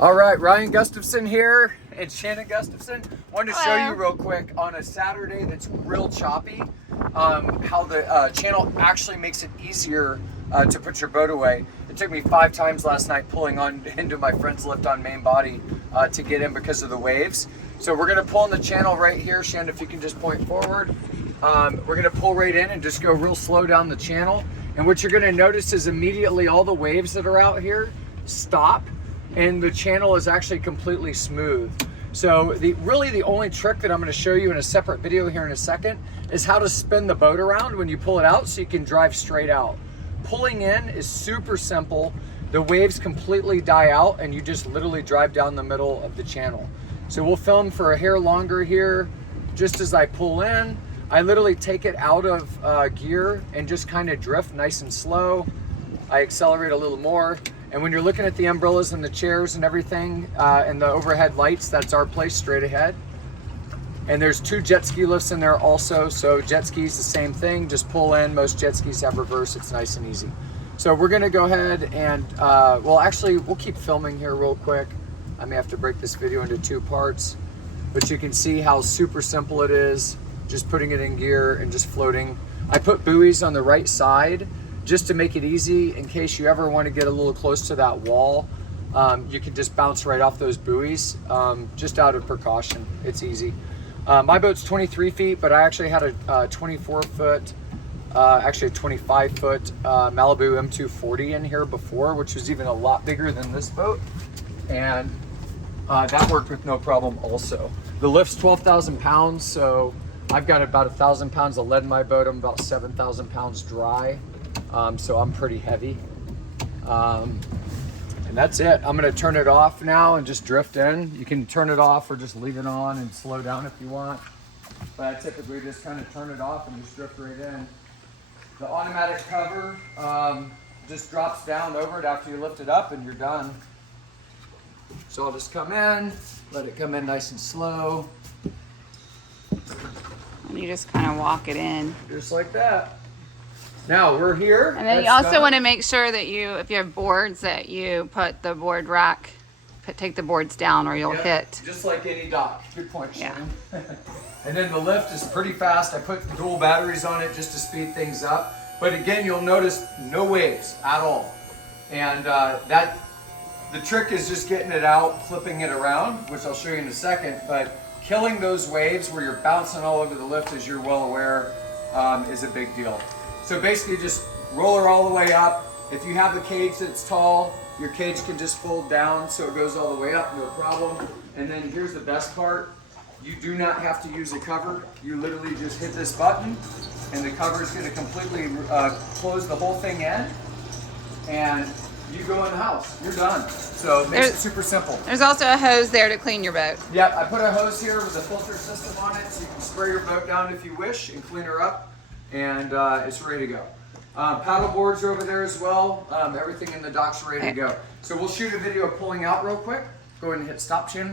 All right, Ryan Gustafson here and Shannon Gustafson. Wanted to show Hello. you real quick on a Saturday that's real choppy, how the channel actually makes it easier to put your boat away. It took me 5 times last night pulling on into my friend's lift on main body to get in because of the waves. So we're gonna pull in the channel right here. Shannon, if you can just point forward. We're gonna pull right in and just go real slow down the channel. And what you're gonna notice is immediately all the waves that are out here stop, and the channel is actually completely smooth. So really the only trick that I'm going to show you in a separate video here in a second is how to spin the boat around when you pull it out so you can drive straight out. Pulling in is super simple. The waves completely die out and you just literally drive down the middle of the channel. So we'll film for a hair longer here. Just as I pull in, I literally take it out of gear and just kind of drift nice and slow. I accelerate a little more. And when you're looking at the umbrellas and the chairs and everything, and the overhead lights, that's our place straight ahead. And there's 2 jet ski lifts in there also. So jet skis, the same thing, just pull in. Most jet skis have reverse, it's nice and easy. So we're gonna go ahead and, well actually, we'll keep filming here real quick. I may have to break this video into 2 parts, but you can see how super simple it is. Just putting it in gear and just floating. I put buoys on the right side just to make it easy in case you ever want to get a little close to that wall. You can just bounce right off those buoys, just out of precaution. It's easy. My boat's 23 feet, but I actually had a 24 foot, actually a 25 foot Malibu M240 in here before, which was even a lot bigger than this boat. And that worked with no problem also. The lift's 12,000 pounds, so I've got about 1,000 pounds of lead in my boat. I'm about 7,000 pounds dry. So I'm pretty heavy. And that's it. I'm gonna turn it off now and just drift in. You can turn it off or just leave it on and slow down if you want. But I typically just kind of turn it off and just drift right in. The automatic cover just drops down over it after you lift it up and you're done. So I'll just come in, let it come in nice and slow. And you just kind of walk it in. Just like that. Now we're here. And then you also want to make sure that you, if you have boards, that you put the board rack, take the boards down or you'll hit. Just like any dock. Good point, Shannon. Yeah. And then the lift is pretty fast. I put dual batteries on it just to speed things up. But again, you'll notice no waves at all. And the trick is just getting it out, flipping it around, which I'll show you in a second. But killing those waves where you're bouncing all over the lift, as you're well aware, is a big deal. So basically just roll her all the way up. If you have the cage that's tall, your cage can just fold down so it goes all the way up, no problem. And then here's the best part. You do not have to use a cover. You literally just hit this button and the cover is gonna completely close the whole thing in. And you go in the house, you're done. So it makes it super simple. There's also a hose there to clean your boat. Yep, I put a hose here with a filter system on it so you can spray your boat down if you wish and clean her up. And it's ready to go. Paddle boards are over there as well. Everything in the dock's ready to go. So we'll shoot a video of pulling out real quick. Go ahead and hit stop, Shannon.